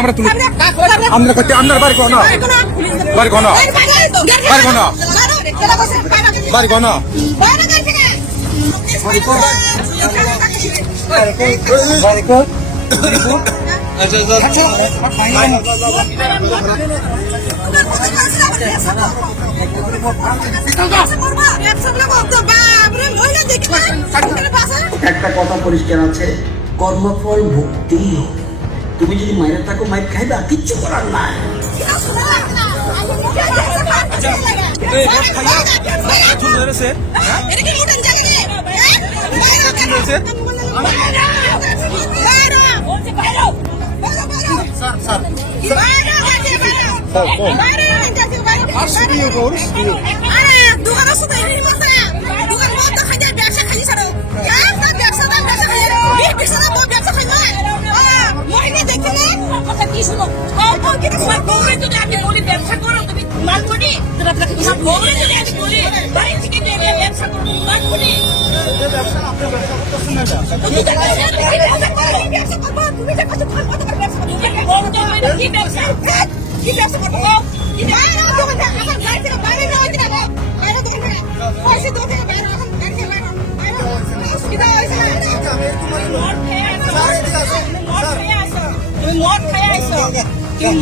আমরা তুলি আমরা করতে আপনার বাড়ি কোন বাড়ি কোন বাড়ি কোন বাড়ি কোন বাড়ি কোন আচ্ছা আচ্ছা একটা কথা পরিষ্কার আছে, কর্মফল ভুক্তি। তুমি যদি মায়ের থাকো মায়ের খাইবা, কিচ্ছু করার নাই।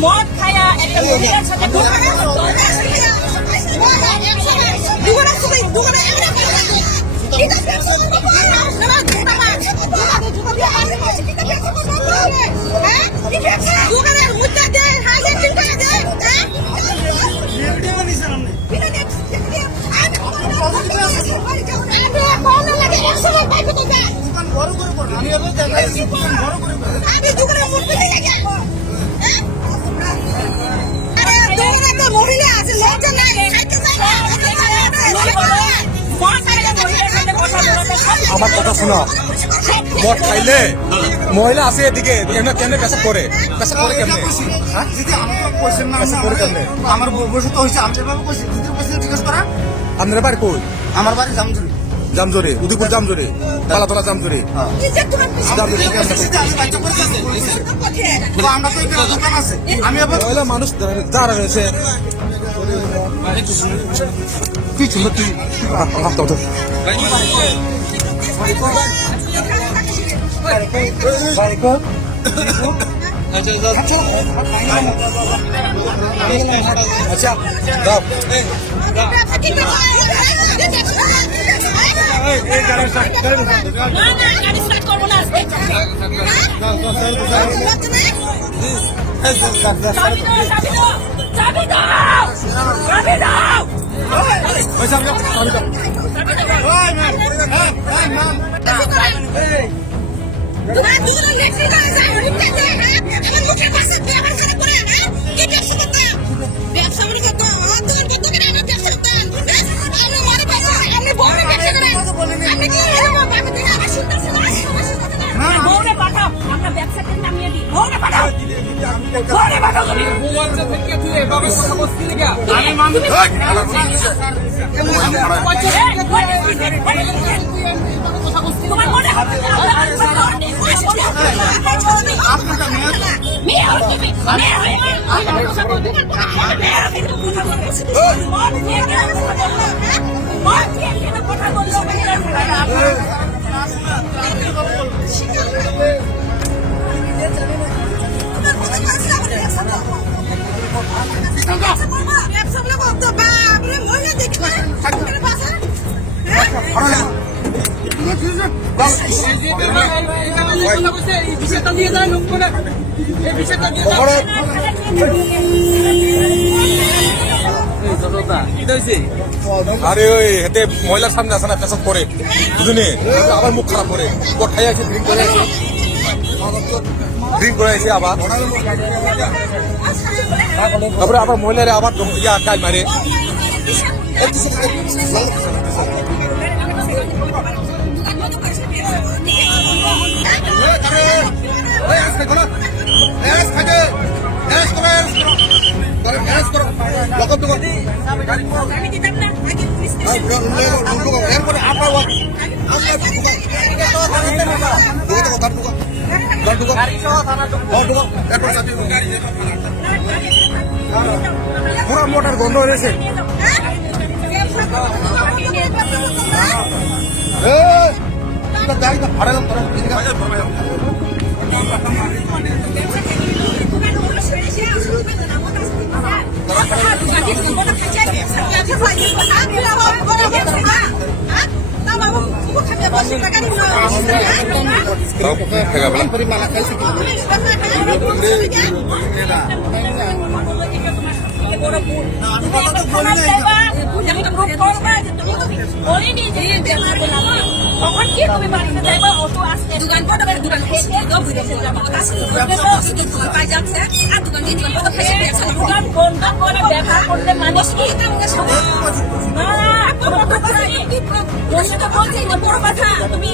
মদ খায়া একটা মহিলার সাথে আমার কথা শোনো, মদ খাইলে মহিলা আছে এদিকে কেমনে কেমনে পেশাব করে কেমনে কেমনে আমার বসে তো হয়েছে, আমি যেভাবে বসে জিজ্ঞেস করা। আপনার বাড়ি কই? আমার বাড়ি জামজুরি। জামজোরে, উদয়পুর জামজোরে, পালাতলা জামজোরে। আমরা তো এখানে দোকান আছে, আমি আবার মহিলা মানুষ যারা রয়েছে তুই ছিল তুই আচ্ছা আরে ওই হেঁটে মহিলার সামনে আসে না পেশাব করে দুজনে, আবার মুখ খারাপ করে খাই আছে, ড্রিঙ্ক করে আছে আবার, তারপরে আবার মহিলারা আবার ইয়া কাজ মারে। এরপরে পুরা মোটর গন্ধ হয়েছে তখন কি তুমি বাড়িতে যাইবা অটো আসতে দোকান কত করে দোকান খেতে দোকান বিদেশে যাবা দোকান বন্ধ করে ব্যবহার করলে মানুষ কি বড় কথা তুমি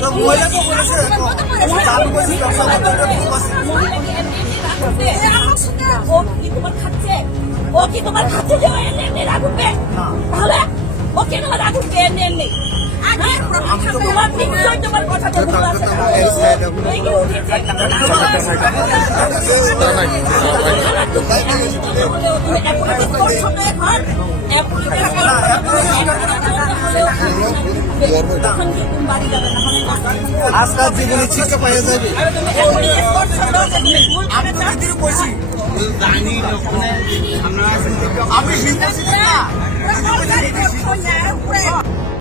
ও কি তোমার খাচ্ছে যে এনে রাখবে তাহলে ও কেন রাখবে এনে তোমার নিশ্চয় তোমার কথা আজকাল জীবনে শিক্ষা পাইয়া যাবে আমি